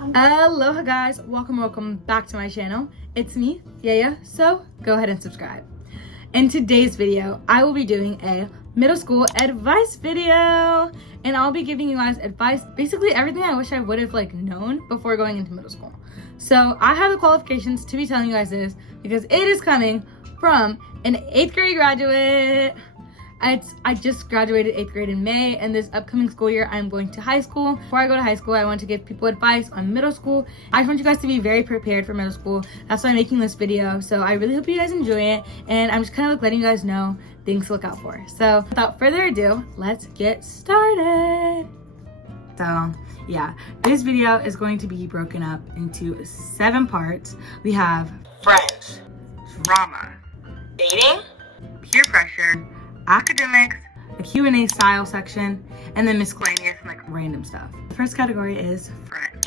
Aloha guys, welcome back to my channel. It's me, Yaya, so go ahead and subscribe. In today's video, I will be doing a middle school advice video, and I'll be giving you guys advice, basically everything I wish I would have known before going into middle school. So I have the qualifications to be telling you guys this because it is coming from an 8th grade graduate. I just graduated 8th grade in May, and this upcoming school year I'm going to high school. Before I go to high school, I want to give people advice on middle school. I just want you guys to be very prepared for middle school. That's why I'm making this video. So I really hope you guys enjoy it, and I'm just kind of letting you guys know things to look out for. So without further ado, let's get started. So yeah, this video is going to be broken up into 7 parts. We have friends, drama, dating, peer pressure, academics, a Q&A style section, and then miscellaneous random stuff. The first category is friends.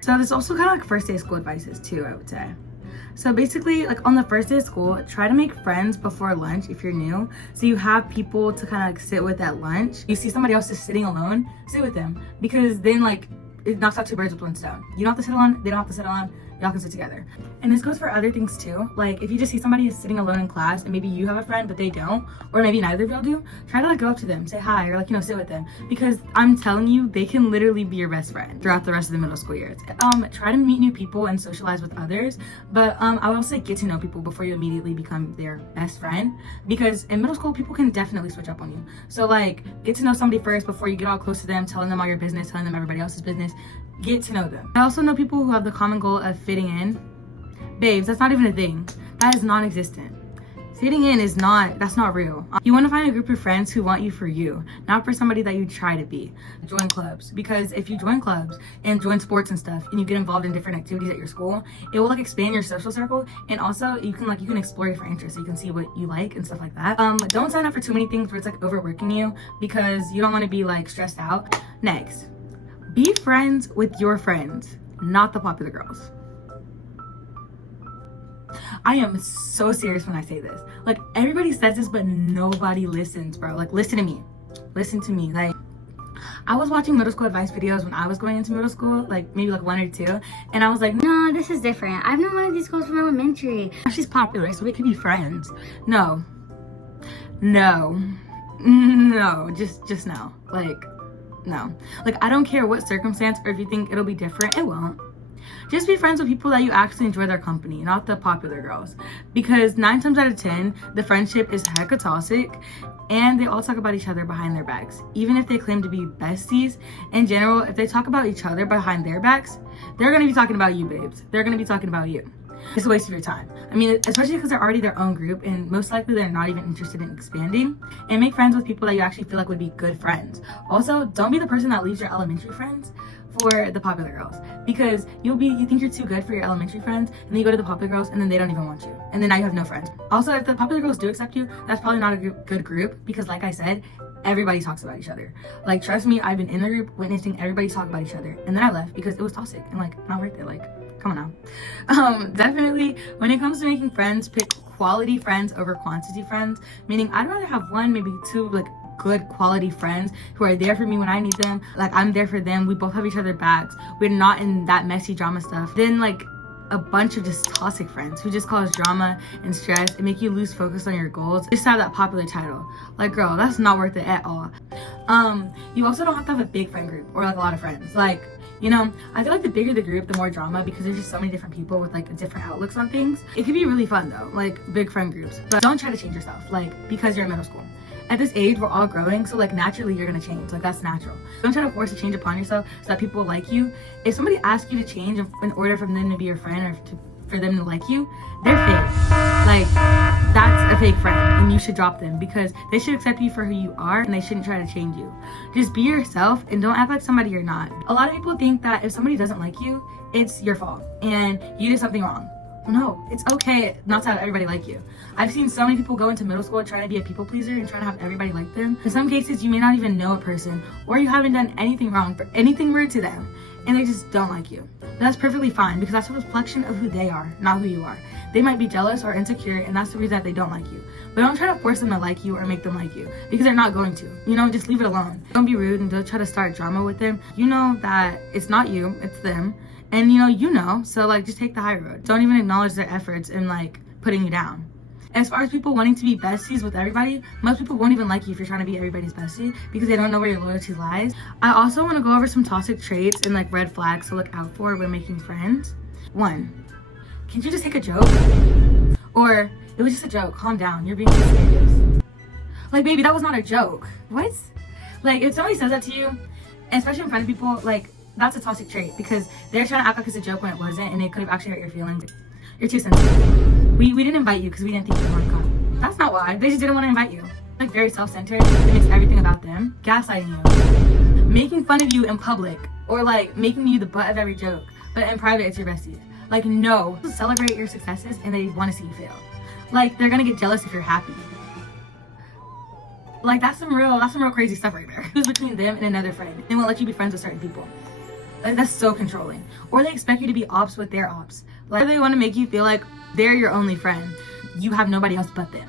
So this also kind of first day of school advices too, I would say. So basically, on the first day of school, try to make friends before lunch if you're new. So you have people to kind of sit with at lunch. You see somebody else just sitting alone, sit with them, because then it knocks out 2 birds with 1 stone. You don't have to sit alone, they don't have to sit alone, y'all can sit together. And this goes for other things too. If you just see somebody is sitting alone in class and maybe you have a friend but they don't, or maybe neither of y'all do, try to go up to them, say hi, or sit with them, because I'm telling you, they can literally be your best friend throughout the rest of the middle school years. Try to meet new people and socialize with others, but I would also say get to know people before you immediately become their best friend, because in middle school people can definitely switch up on you. So get to know somebody first before you get all close to them, telling them all your business, telling them everybody else's business. Get to know them. I also know people who have the common goal of fitting in. Babes, that's not even a thing. That is non-existent. Fitting in that's not real. You want to find a group of friends who want you for you, not for somebody that you try to be. Join clubs, because if you join clubs and join sports and stuff and you get involved in different activities at your school, it will expand your social circle, and also you can explore different interests, so you can see what you like and stuff like that. Don't sign up for too many things where it's overworking you, because you don't want to be stressed out. Next, be friends with your friends, not the popular girls. I am so serious when I say this. Everybody says this, but nobody listens, bro. Listen to me. Listen to me. I was watching middle school advice videos when I was going into middle school, maybe 1 or 2, and I was like, no, this is different. I've known one of these girls from elementary. She's popular, so we could be friends. No, just no. No. I don't care what circumstance, or if you think it'll be different, it won't. Just be friends with people that you actually enjoy their company, not the popular girls. Because 9 times out of 10, the friendship is hecka toxic, and they all talk about each other behind their backs. Even if they claim to be besties, in general, if they talk about each other behind their backs, they're gonna be talking about you, babes. They're gonna be talking about you. It's a waste of your time. Especially because they're already their own group, and most likely they're not even interested in expanding. And make friends with people that you actually feel would be good friends. Also, don't be the person that leaves your elementary friends for the popular girls, because you think you're too good for your elementary friends, and then you go to the popular girls and then they don't even want you, and then now you have no friends. Also, if the popular girls do accept you, that's probably not a good group, because like I said, everybody talks about each other. Trust me, I've been in the group witnessing everybody talk about each other, and then I left because it was toxic and not worth it. Come on now. Definitely when it comes to making friends, pick quality friends over quantity friends, meaning I'd rather have 1, maybe 2 good quality friends who are there for me when I need them, I'm there for them, we both have each other backs, we're not in that messy drama stuff, then a bunch of just toxic friends who just cause drama and stress and make you lose focus on your goals just to have that popular title. Girl, that's not worth it at all. You also don't have to have a big friend group or a lot of friends. I feel the bigger the group, the more drama, because there's just so many different people with different outlooks on things. It could be really fun though, big friend groups, but don't try to change yourself, because you're in middle school. At this age, we're all growing, so naturally you're gonna change. That's natural. Don't try to force a change upon yourself so that people like you. If somebody asks you to change in order for them to be your friend, or for them to like you, they're fake. That's a fake friend, and you should drop them, because they should accept you for who you are, and they shouldn't try to change you. Just be yourself and don't act like somebody you're not. A lot of people think that if somebody doesn't like you, it's your fault and you did something wrong. No, it's okay not to have everybody like you. I've seen so many people go into middle school trying to be a people pleaser and trying to have everybody like them. In some cases, you may not even know a person, or you haven't done anything wrong or anything rude to them, and they just don't like you. That's perfectly fine because that's a reflection of who they are, not who you are. They might be jealous or insecure, and that's the reason that they don't like you. But don't try to force them to like you or make them like you because they're not going to. You know, just leave it alone. Don't be rude and don't try to start drama with them. You know that it's not you, it's them. And you know, so like just take the high road. Don't even acknowledge their efforts in like putting you down. As far as people wanting to be besties with everybody, most people won't even like you if you're trying to be everybody's bestie because they don't know where your loyalty lies. I also want to go over some toxic traits and like red flags to look out for when making friends. 1, can't you just take a joke? Or, it was just a joke, calm down, you're being serious. Like, baby, that was not a joke. What? Like, if somebody says that to you, and especially in front of people, like, that's a toxic trait because they're trying to act like it's a joke when it wasn't, and it could have actually hurt your feelings. You're too sensitive. We didn't invite you because we didn't think you wanted to come. That's not why. They just didn't want to invite you. Like, very self-centered. It makes everything about them. Gaslighting you. Making fun of you in public. Or, like, making you the butt of every joke. But in private, it's your besties. Like, no. Celebrate your successes and they want to see you fail. Like, they're gonna get jealous if you're happy. Like, that's some real crazy stuff right there. Who's between them and another friend. They won't let you be friends with certain people. Like, that's so controlling. Or they expect you to be ops with their ops. Like, they want to make you feel like they're your only friend. You have nobody else but them.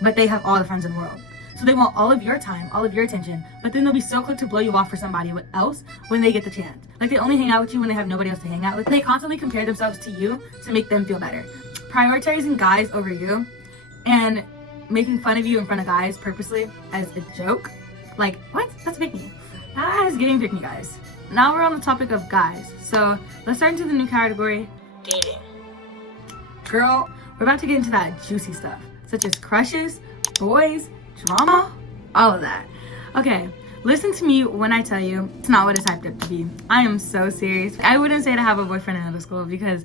But they have all the friends in the world. So they want all of your time, all of your attention, but then they'll be so quick to blow you off for somebody else when they get the chance. Like, they only hang out with you when they have nobody else to hang out with. They constantly compare themselves to you to make them feel better. Prioritizing guys over you and making fun of you in front of guys purposely as a joke. Like, what? That's pick me. That is getting pick me, guys. Now we're on the topic of guys. So let's start into the new category, dating. Girl, we're about to get into that juicy stuff, such as crushes, boys, drama, all of that. Okay, listen to me when I tell you it's not what it's hyped up to be. I am so serious. I wouldn't say to have a boyfriend in middle school because,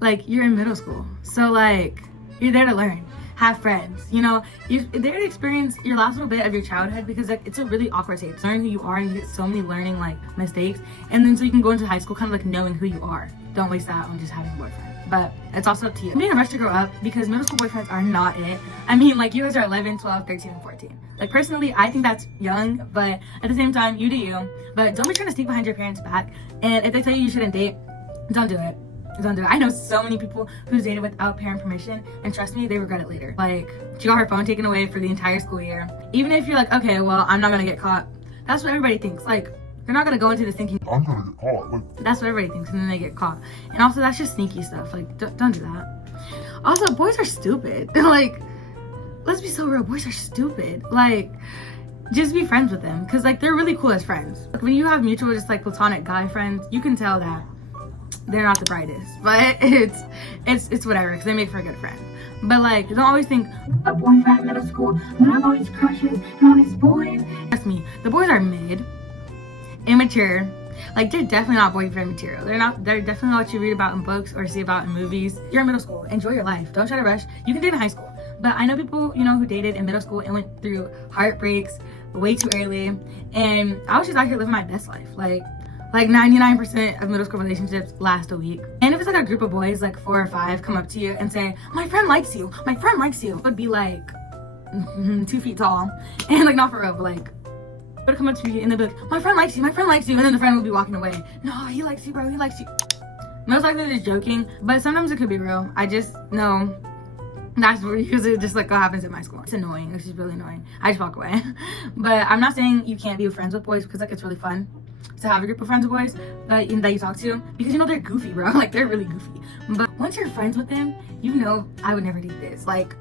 like, you're in middle school. So, like, you're there to learn, have friends. You know, you're there to experience your last little bit of your childhood because, like, it's a really awkward stage. Learn who you are and you get so many learning, like, mistakes. And then so you can go into high school kind of, like, knowing who you are. Don't waste that on just having a boyfriend. But it's also up to you. I'm being a rush to grow up because middle school boyfriends are not it. I mean, like, you guys are 11, 12, 13, and 14. Like, personally, I think that's young, but at the same time, you do you. But don't be trying to sneak behind your parents' back. And if they tell you you shouldn't date, don't do it. Don't do it. I know so many people who dated without parent permission, and trust me, they regret it later. Like, she got her phone taken away for the entire school year. Even if you're like, okay, well, I'm not gonna get caught. That's what everybody thinks. Like, they're not gonna go into this thinking, I'm gonna get caught. Like, that's what everybody thinks, and then they get caught. And also, that's just sneaky stuff. Like, don't do that. Also, boys are stupid. Like, let's be so real. Boys are stupid. Like, just be friends with them, because, like, they're really cool as friends. Like, when you have mutual, just, like, platonic guy friends, you can tell that they're not the brightest. But it's whatever, because they make for a good friend. But, like, don't always think, a boyfriend in middle school, when I have all these crushes, and all these boys. Trust me, the boys are mid. Immature. Like, they're definitely not boyfriend material. They're definitely not what you read about in books or see about in movies. You're in middle school. Enjoy your life. Don't try to rush. You can date in high school. But I know people, you know, who dated in middle school and went through heartbreaks way too early. And I was just out here living my best life. Like 99% of middle school relationships last a week. And if it's like a group of boys, like 4 or 5, come up to you and say, my friend likes you. My friend likes you. It would be like 2 feet tall. And like, not for real, but like, would come up to you and they'd be like, my friend likes you, my friend likes you, and then the friend would be walking away. No, he likes you, bro, he likes you. Most likely they're just joking, but sometimes it could be real. I just know that's usually just like what happens at my school. It's annoying, it's just really annoying. I just walk away. But I'm not saying you can't be friends with boys because, like, it's really fun to have a group of friends with boys that you talk to because, you know, they're goofy, bro. Like, they're really goofy. But once you're friends with them, you know, I would never do this. Like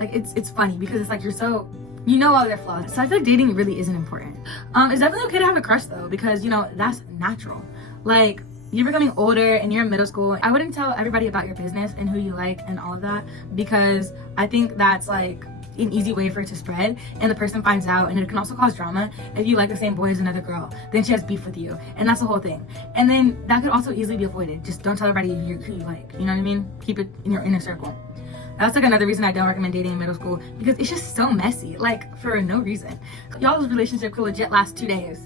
it's funny because it's like you're so, you know, all their flaws. So I feel like dating really isn't important. It's definitely okay to have a crush though, because, you know, that's natural. Like, you're becoming older and you're in middle school. I wouldn't tell everybody about your business and who you like and all of that, because I think that's like an easy way for it to spread and the person finds out, and it can also cause drama. If you like the same boy as another girl, then she has beef with you, and that's the whole thing. And then that could also easily be avoided. Just don't tell everybody who you like, you know what I mean? Keep it in your inner circle. That's like another reason I don't recommend dating in middle school, because it's just so messy, like, for no reason. Y'all's relationship could legit last 2 days,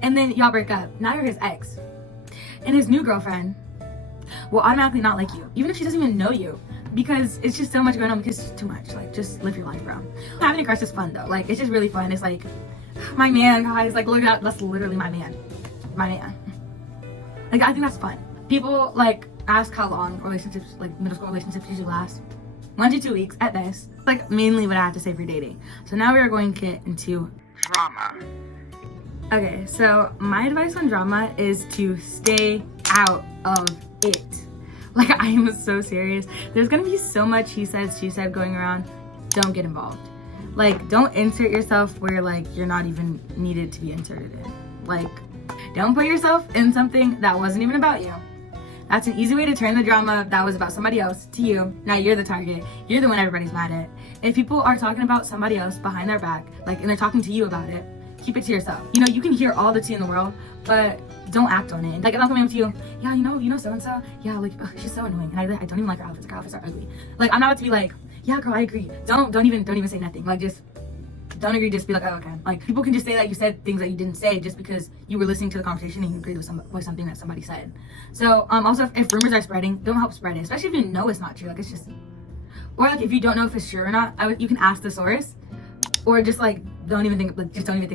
and then y'all break up. Now you're his ex, and his new girlfriend will automatically not like you, even if she doesn't even know you, because it's just so much going on, because it's too much. Like, just live your life, bro. Having a crush is fun though. Like, it's just really fun. It's like, my man, guys, like, look at that. That's literally my man. My man. Like, I think that's fun. People like ask how long relationships, like middle school relationships, usually last. 1 to 2 weeks at best. Like mainly what I have to say for dating. So now we are going to get into drama. Okay, so my advice on drama is to stay out of it. Like, I am so serious. There's gonna be so much he said, she said going around. Don't get involved. Like, don't insert yourself where like you're not even needed to be inserted in. Like, don't put yourself in something that wasn't even about you. That's an easy way to turn the drama that was about somebody else to you. Now you're the target. You're the one everybody's mad at. If people are talking about somebody else behind their back, like, and they're talking to you about it, keep it to yourself. You know, you can hear all the tea in the world, but don't act on it. Like, if I'm coming up to you, yeah, you know so-and-so, yeah, like, ugh, she's so annoying, and I don't even like her outfits. Like, her outfits are ugly. Like, I'm not about to be like, yeah, girl, I agree. Don't even say nothing. Like, just don't agree. Just be like, oh, okay. Like, people can just say that you said things that you didn't say just because you were listening to the conversation and you agreed with something that somebody said. So, also, if rumors are spreading, don't help spread it, especially if you know it's not true. Like, it's just, or like if you don't know if it's true or not, you can ask the source, or just like don't even think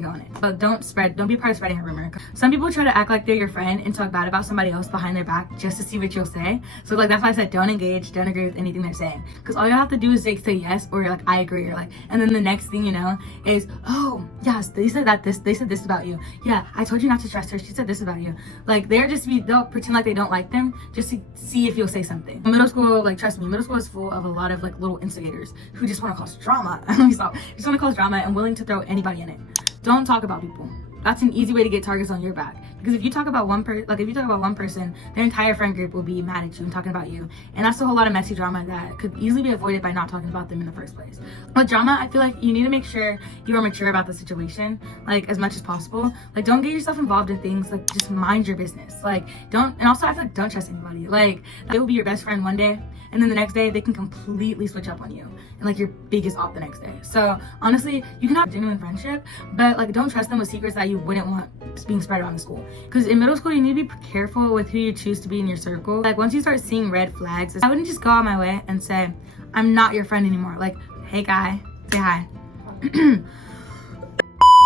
on it. But don't be a part of spreading a rumor. Some people try to act like they're your friend and talk bad about somebody else behind their back just to see what you'll say. So like, that's why I said don't engage, don't agree with anything they're saying, because all you have to do is say yes, or like I agree, or like, and then the next thing you know is, oh yes, they said this about you. Yeah, I told you not to trust her, she said this about you. Like, they'll pretend like they don't like them just to see if you'll say something. Middle school, like, trust me, middle school is full of a lot of like little instigators who just want to cause drama. Just want to cause drama and willing to throw anybody in it. Don't talk about people. That's an easy way to get targets on your back. Because if you talk about one person, their entire friend group will be mad at you and talking about you. And that's a whole lot of messy drama that could easily be avoided by not talking about them in the first place. With drama, I feel like you need to make sure you are mature about the situation, like, as much as possible. Like, don't get yourself involved in things, like, just mind your business. Like, and also I feel like don't trust anybody. Like, they will be your best friend one day, and then the next day they can completely switch up on you and like your biggest op the next day. So honestly, you can have genuine friendship, but like, don't trust them with secrets that you wouldn't want being spread around the school. Because in middle school, you need to be careful with who you choose to be in your circle. Like, once you start seeing red flags, I wouldn't just go out my way and say, I'm not your friend anymore. Like, hey guy, say hi.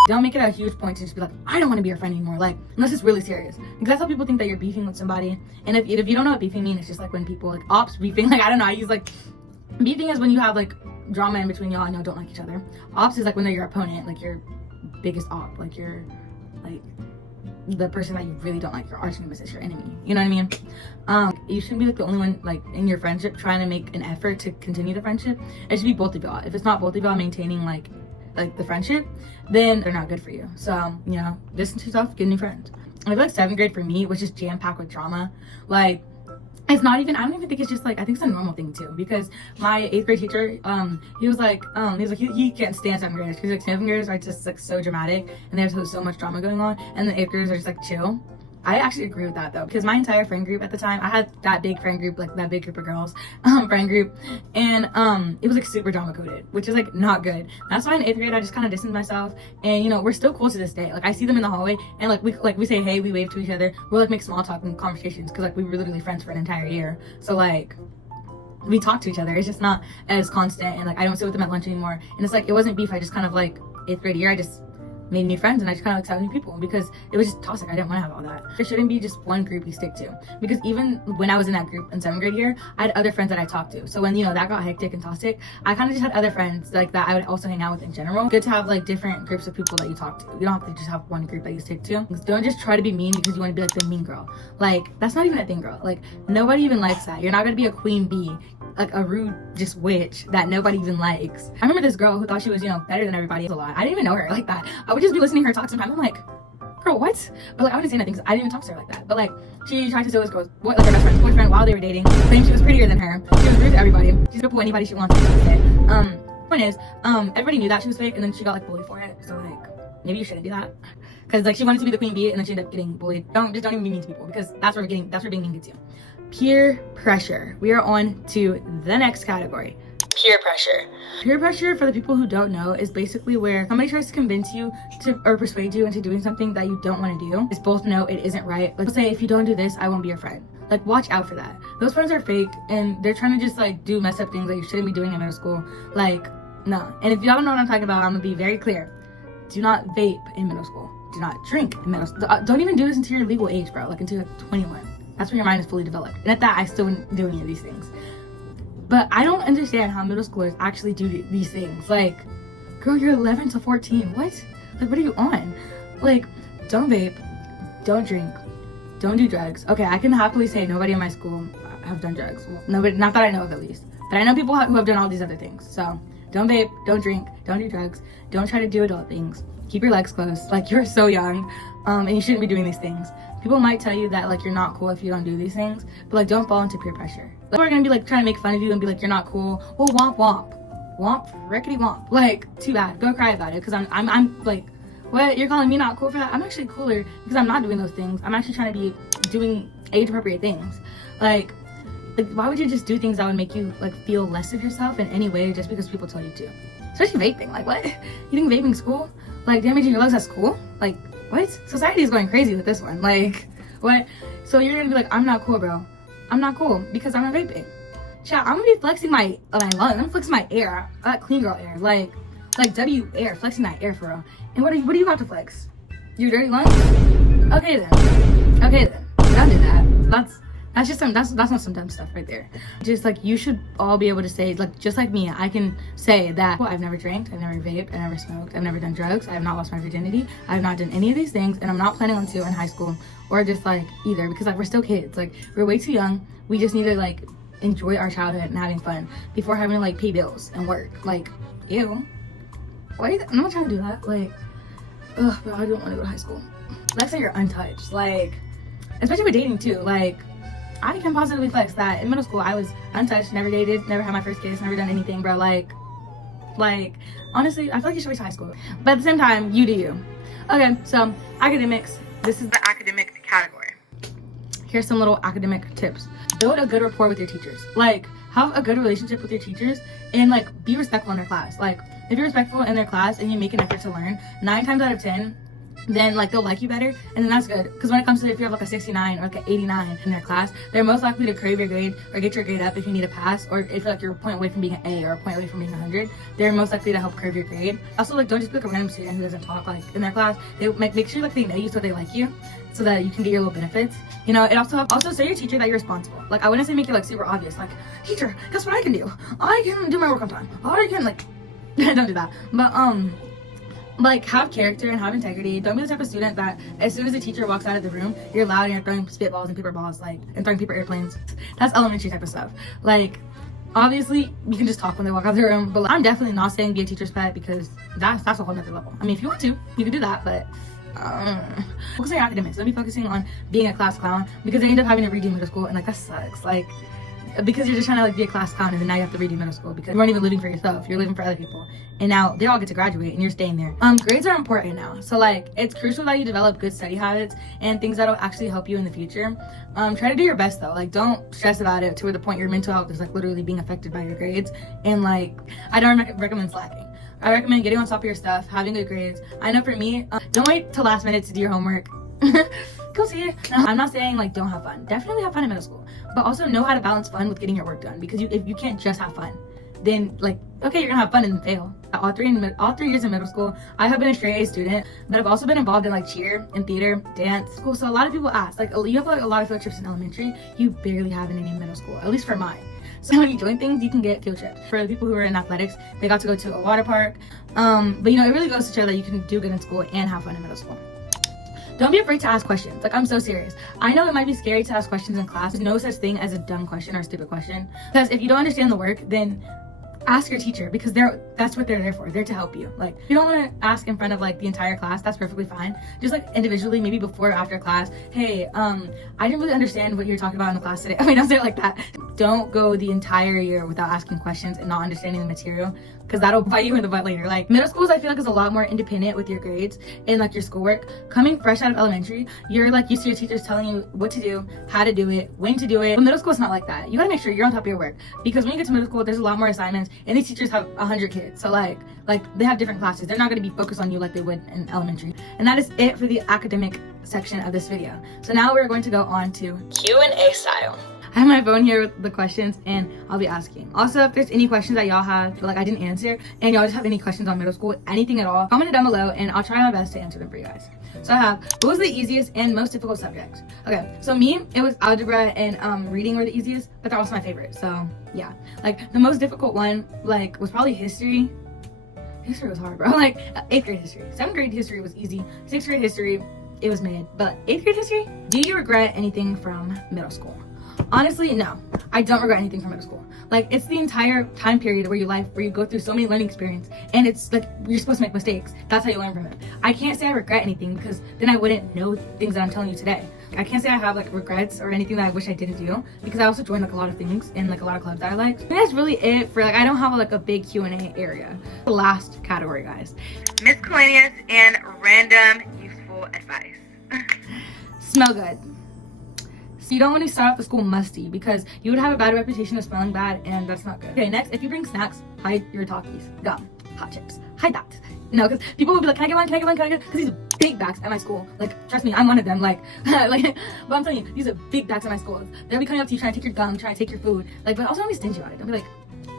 Don't make it a huge point to just be like, I don't want to be your friend anymore. Like, unless it's really serious. Because that's how people think that you're beefing with somebody. And if you don't know what beefing means, it's just like when people, like, ops beefing, like, I don't know, I use like, beefing is when you have like drama in between y'all and y'all don't like each other. Ops is like when they're your opponent, like your biggest op, like you're like the person that you really don't like, your arch nemesis, your enemy. You know what I mean? You shouldn't be like the only one like in your friendship trying to make an effort to continue the friendship. It should be both of y'all. If it's not both of y'all maintaining like the friendship, then they're not good for you. So, you know, distance yourself, get new friends. I feel like 7th grade for me was just jam-packed with drama. Like, it's not even, I don't even think it's just like, I think it's a normal thing too, because my 8th grade teacher, he was like he can't stand 7th graders, because like 7th graders are just like so dramatic and there's so much drama going on, and the 8th graders are just like chill. I actually agree with that though, because my entire friend group at the time, I had that big friend group, like that big group of girls, friend group, and it was like super drama coded, which is like not good. That's why in 8th grade I just kind of distanced myself, and you know, we're still cool to this day. Like, I see them in the hallway, and we say hey, we wave to each other, we'll like make small talk and conversations, because like we were literally friends for an entire year. So like, we talk to each other. It's just not as constant, and like I don't sit with them at lunch anymore. And it's like, it wasn't beef. I just kind of like 8th grade year, I just made new friends, and I just kind of like saw new people because it was just toxic. I didn't want to have all that. There shouldn't be just one group you stick to, because even when I was in that group in 7th grade year, I had other friends that I talked to. So when, you know, that got hectic and toxic, I kind of just had other friends like that I would also hang out with in general. Good to have like different groups of people that you talk to. You don't have to just have one group that you stick to. Don't just try to be mean because you want to be like the mean girl. Like, that's not even a thing, girl. Like, nobody even likes that. You're not gonna be a queen bee, like a rude just witch that nobody even likes. I remember this girl who thought she was, you know, better than everybody. A lot. I didn't even know her like that. I would just be listening to her talk sometimes. I'm like, girl, what? But like, I wouldn't say nothing. I didn't even talk to her like that. But like, she tried to steal this girl's like her best friend's boyfriend while they were dating, claimed she was prettier than her. She was rude to everybody. She's gonna pull anybody she wants to say. Point is, everybody knew that she was fake, and then she got like bullied for it. So like, maybe you shouldn't do that, because like she wanted to be the queen bee, and then she ended up getting bullied. Don't even be mean to people, because that's where being mean gets you. Peer pressure. We are on to the next category. Peer pressure. Peer pressure, for the people who don't know, is basically where somebody tries to convince you to, or persuade you into doing something that you don't want to do. It's both know it isn't right. Like, say, if you don't do this, I won't be your friend. Like, watch out for that. Those friends are fake, and they're trying to just like do messed up things that you shouldn't be doing in middle school. Like, no. And if y'all don't know what I'm talking about, I'm gonna be very clear. Do not vape in middle school. Do not drink in middle school. Don't even do this until your legal age, bro. Like, until you're 21. That's when your mind is fully developed. And at that, I still wouldn't do any of these things. But I don't understand how middle schoolers actually do these things. Like, girl, you're 11 to 14. What? Like, what are you on? Like, don't vape, don't drink, don't do drugs. Okay, I can happily say nobody in my school have done drugs. Well, nobody, not that I know of at least. But I know people who have done all these other things. So, don't vape, don't drink, don't do drugs, don't try to do adult things. Keep your legs closed. Like, you're so young, and you shouldn't be doing these things. People might tell you that, like, you're not cool if you don't do these things, but, like, don't fall into peer pressure. People are gonna be, like, trying to make fun of you and be like, you're not cool. Well, womp womp. Womp, rickety womp. Like, too bad. Go cry about it, because I'm, like, what? You're calling me not cool for that? I'm actually cooler because I'm not doing those things. I'm actually trying to be doing age-appropriate things. Like, why would you just do things that would make you, like, feel less of yourself in any way just because people tell you to? Especially vaping. Like, what? You think vaping's cool? Like, damaging your lungs at school? Like, what? Society is going crazy with this one. Like, what? So you're gonna be like, I'm not cool, bro. I'm not cool because I'm not vaping. Chat, I'm gonna be flexing my lungs. I'm gonna flex my air. I like clean girl air. Like W air, flexing that air for real. And what do you got to flex? Your dirty lungs? Okay then. Okay then. Don't do that. That's just that's not some dumb stuff right there. Just like, you should all be able to say, like, just like me, I can say that, well, I've never drank, I've never vaped, I've never smoked, I've never done drugs, I have not lost my virginity, I have not done any of these things, and I'm not planning on to in high school, or just like either, because like we're still kids, like we're way too young. We just need to like enjoy our childhood and having fun before having to like pay bills and work. Like, ew. Why? I'm not trying to do that. Like, ugh, bro, I don't want to go to high school. Let's say you're untouched, like, especially with dating too. Like, I can positively flex that in middle school I was untouched, never dated, never had my first kiss, never done anything, bro. Like, honestly, I feel like you should wait till high school. But at the same time, you do you. Okay, so academics. This is the academic category. Here's some little academic tips. Build a good rapport with your teachers. Like, have a good relationship with your teachers and like be respectful in their class. Like, if you're respectful in their class and you make an effort to learn, 9 times out of 10, then like they'll like you better, and then that's good. Because when it comes to if you have like a 69 or like an 89 in their class, they're most likely to crave your grade or get your grade up if you need a pass, or if like you're a point away from being an A or a point away from being 100, they're most likely to help curve your grade. Also, like, don't just pick a random student who doesn't talk like in their class. They make sure like they know you so they like you, so that you can get your little benefits. You know, it also say to your teacher that you're responsible. Like, I wouldn't say make it like super obvious. Like, teacher, guess what I can do? I can do my work on time. I can like don't do that. But like, have character and have integrity. Don't be the type of student that as soon as the teacher walks out of the room, you're loud and you're throwing spitballs and paper balls, like, and throwing paper airplanes. That's elementary type of stuff. Like, obviously you can just talk when they walk out of the room, but like, I'm definitely not saying be a teacher's pet, because that's a whole nother level. I mean, if you want to, you can do that, but focus on your academics. Don't be focusing on being a class clown, because they end up having to redo middle school, and like, that sucks. Like, because you're just trying to like be a class clown, and then now you have to redo middle school because you weren't even living for yourself, you're living for other people, and now they all get to graduate and you're staying there. Grades are important now, so like, it's crucial that you develop good study habits and things that'll actually help you in the future. Try to do your best though. Like, don't stress about it to where the point your mental health is like literally being affected by your grades. And like, I don't recommend slacking. I recommend getting on top of your stuff, having good grades. I know for me, don't wait till last minute to do your homework. Go see it. No, I'm not saying like don't have fun. Definitely have fun in middle school, but also know how to balance fun with getting your work done. Because if you can't just have fun, then like, okay, you're gonna have fun and then fail. All 3 years in middle school, I have been a straight A student, but I've also been involved in like cheer and theater, dance school. So a lot of people ask, like, you have like a lot of field trips in elementary. You barely have any in middle school, at least for mine. So when you join things, you can get field trips. For the people who are in athletics, they got to go to a water park. But you know, it really goes to show that you can do good in school and have fun in middle school. Don't be afraid to ask questions. Like, I'm so serious. I know it might be scary to ask questions in class. There's no such thing as a dumb question or a stupid question. Because if you don't understand the work, then ask your teacher, because that's what they're there for. They're to help you. Like, if you don't want to ask in front of like the entire class, that's perfectly fine. Just like individually, maybe before or after class. Hey, I didn't really understand what you were talking about in the class today. I mean, don't say it like that. Don't go the entire year without asking questions and not understanding the material, because that'll bite you in the butt later. Like, middle schools, I feel like, is a lot more independent with your grades and like your schoolwork. Coming fresh out of elementary, you're like used to your teachers telling you what to do, how to do it, when to do it. But middle school is not like that. You gotta make sure you're on top of your work, because when you get to middle school, there's a lot more assignments, and these teachers have 100 kids. So like they have different classes. They're not gonna be focused on you like they would in elementary. And that is it for the academic section of this video. So now we're going to go on to Q&A style. I I have my phone here with the questions and I'll be asking. Also, if there's any questions that y'all have, but like I didn't answer, and y'all just have any questions on middle school, anything at all, comment it down below and I'll try my best to answer them for you guys. So I have, what was the easiest and most difficult subject? Okay, so me, it was algebra and reading were the easiest, but they're also my favorite. So yeah, like the most difficult one like was probably history. History was hard, bro. Like 8th grade history. 7th grade history was easy. 6th grade history, it was mid. But 8th grade history, do you regret anything from middle school? Honestly, no. I don't regret anything from middle school. Like, it's the entire time period where you go through so many learning experience, and it's like you're supposed to make mistakes. That's how you learn from it. I can't say I regret anything because then I wouldn't know things that I'm telling you today. I can't say I have like regrets or anything that I wish I didn't do because I also joined like a lot of things and like a lot of clubs that I liked. And that's really it for like, I don't have like a big Q&A area. The last category, guys. Miscellaneous and random useful advice. Smell good. So you don't want to start off the school musty because you would have a bad reputation of smelling bad and that's not good. Okay, next, if you bring snacks, hide your Takis, gum, hot chips, hide that. No, because people will be like, can I get one, can I get one, can I get one? Because these are big bags at my school. Like, trust me, I'm one of them. Like, but I'm telling you, these are big bags at my school. They'll be coming up to you trying to take your gum, trying to take your food. Like, but also don't be stingy about it. Don't be like,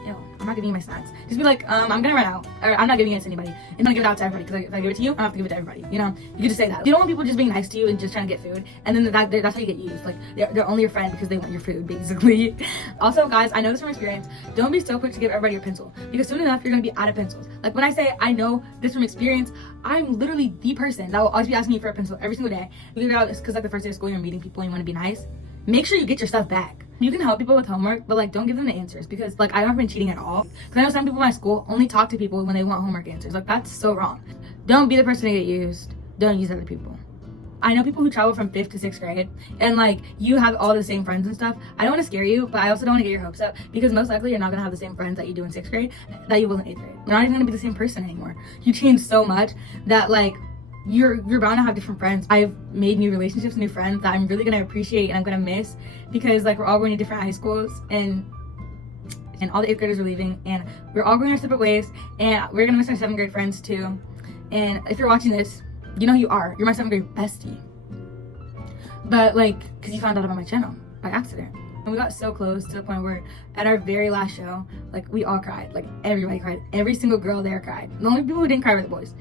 ew, I'm not giving you my snacks. Just be like, I'm gonna run out, or I'm not giving it to anybody. And I'm gonna give it out to everybody, because if I give it to you, I have to give it to everybody, you know? You can just say that. You don't want people just being nice to you and just trying to get food, and then that's how you get used. Like, they're only your friend because they want your food, basically. Also, guys, I know this from experience, don't be so quick to give everybody your pencil, because soon enough, you're gonna be out of pencils. Like, when I say I know this from experience, I'm literally the person that will always be asking you for a pencil every single day. You figure out it's because like the first day of school, you're meeting people and you want to be nice. Make sure you get your stuff back. You can help people with homework, but like don't give them the answers because like I haven't been cheating at all. Because I know some people in my school only talk to people when they want homework answers. Like that's so wrong. Don't be the person to get used. Don't use other people. I know people who travel from 5th to 6th grade and like you have all the same friends and stuff. I don't want to scare you, but I also don't want to get your hopes up because most likely you're not going to have the same friends that you do in 6th grade that you will in 8th grade. You're not even going to be the same person anymore. You change so much that like you're bound to have different friends. I've made new relationships, new friends that I'm really going to appreciate and I'm going to miss because like we're all going to different high schools and all the 8th graders are leaving and we're all going our separate ways and we're going to miss our 7th grade friends too. And if you're watching this, you know who you are. You're my 7th grade bestie. But like, because you found out about my channel by accident. And we got so close to the point where at our very last show, like we all cried. Like everybody cried. Every single girl there cried. The only people who didn't cry were the boys.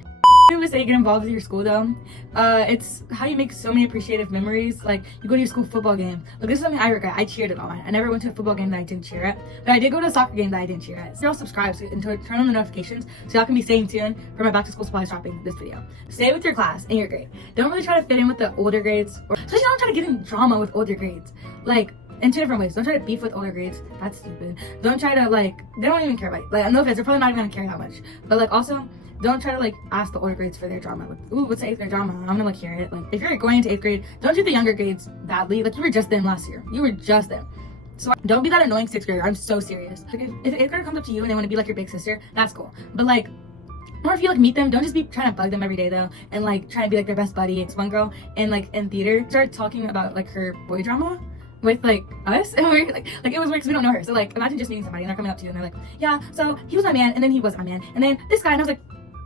To say get involved with your school though, it's how you make so many appreciative memories. Like you go to your school football game. Like this is something I regret. I cheered at all. I never went to a football game that I didn't cheer at, but I did go to a soccer game that I didn't cheer at. So y'all subscribe and turn on the notifications so y'all can be staying tuned for my back to school supplies shopping this video. Stay with your class and your grade. Don't really try to fit in with the older grades, or especially don't try to get in drama with older grades. Like in 2 different ways. Don't try to beef with older grades. That's stupid. Don't try to like, they don't even care about you. Like no offense, they're probably not even gonna care that much. But like also, don't try to like ask the older grades for their drama. Like, ooh, what's the 8th grade drama? I'm gonna like hear it. Like, if you're going into 8th grade, don't treat the younger grades badly. Like, you were just them last year. You were just them. So don't be that annoying 6th grader. I'm so serious. Like, if an 8th grader comes up to you and they want to be like your big sister, that's cool. But like, or if you like meet them, don't just be trying to bug them every day though, and like trying to be like their best buddy. It's one girl and like in theater started talking about like her boy drama with like us, and we're like it was weird because we don't know her. So like, imagine just meeting somebody and they're coming up to you and they're like, yeah, so he was my man and then he wasn't my man and then this guy, and I was like,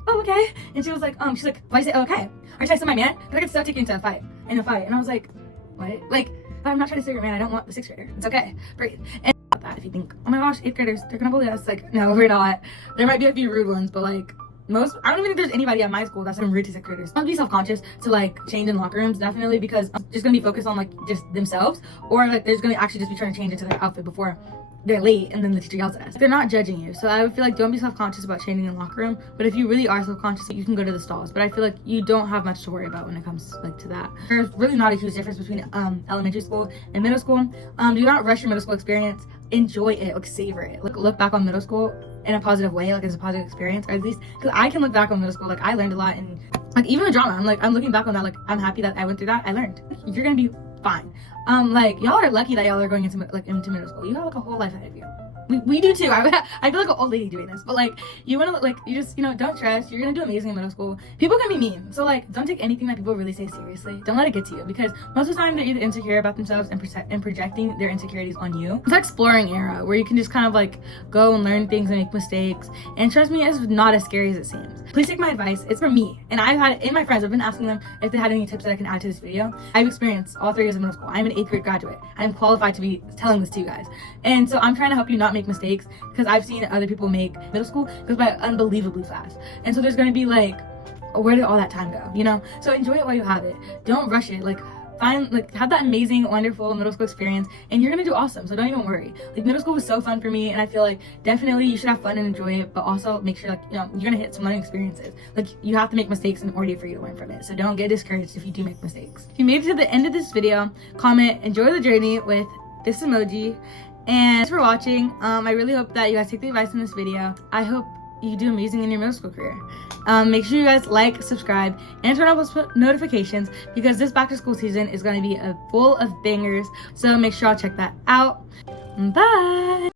oh, okay. And she was like, she's like, why do you say, oh, okay? Or should I say my man? Because I could still take you into a fight. And I was like, what? Like, I'm not trying to say your man. I don't want the 6th grader. It's okay. Breathe. And about that, if you think, oh my gosh, 8th graders, they're gonna bully us. Like, no, we're not. There might be a few rude ones, but like, I don't even think there's anybody at my school that's been rude to 6th graders. Don't be self-conscious to like change in locker rooms, definitely, because I'm just gonna be focused on like just themselves, or like there's gonna actually just be trying to change into their outfit before they're late and then the teacher yells at us. They're not judging you, so I would feel like don't be self-conscious about changing in the locker room, but if you really are self-conscious, you can go to the stalls. But I feel like you don't have much to worry about when it comes like to that. There's really not a huge difference between elementary school and middle school. Do not rush your middle school experience. Enjoy it, like savor it. Like look back on middle school in a positive way, like as a positive experience, or at least because I can look back on middle school, like I learned a lot, and like even the drama, I'm looking back on that, like I'm happy that I went through that. I learned. You're gonna be fine. Like y'all are lucky that y'all are going into middle school. You have like a whole life ahead of you. We do too. I feel like an old lady doing this, but like you want to like you just don't stress. You're gonna do amazing in middle school. People can be mean, so like don't take anything that people really say seriously. Don't let it get to you, because most of the time they're either insecure about themselves and projecting their insecurities on you. It's an exploring era where you can just kind of like go and learn things and make mistakes. And trust me, it's not as scary as it seems. Please take my advice. It's for me, and I've had in my friends. I've been asking them if they had any tips that I can add to this video. I've experienced all 3 years of middle school. I'm an 8th grade graduate. I'm qualified to be telling this to you guys, and so I'm trying to help you not make mistakes, because I've seen other people make middle school goes by unbelievably fast. And so there's going to be like, where did all that time go, so enjoy it while you have it. Don't rush it. Like have that amazing, wonderful middle school experience, and you're gonna do awesome. So don't even worry. Like middle school was so fun for me, and I feel like definitely you should have fun and enjoy it, but also make sure you're gonna hit some learning experiences. Like you have to make mistakes in order for you to learn from it. So don't get discouraged if you do make mistakes. If you made it to the end of this video, comment "enjoy the journey" with this emoji. And thanks for watching. I really hope that you guys take the advice in this video. I hope you do amazing in your middle school career. Make sure you guys like, subscribe, and turn on post notifications, because this back to school season is going to be full of bangers. So make sure y'all check that out. Bye.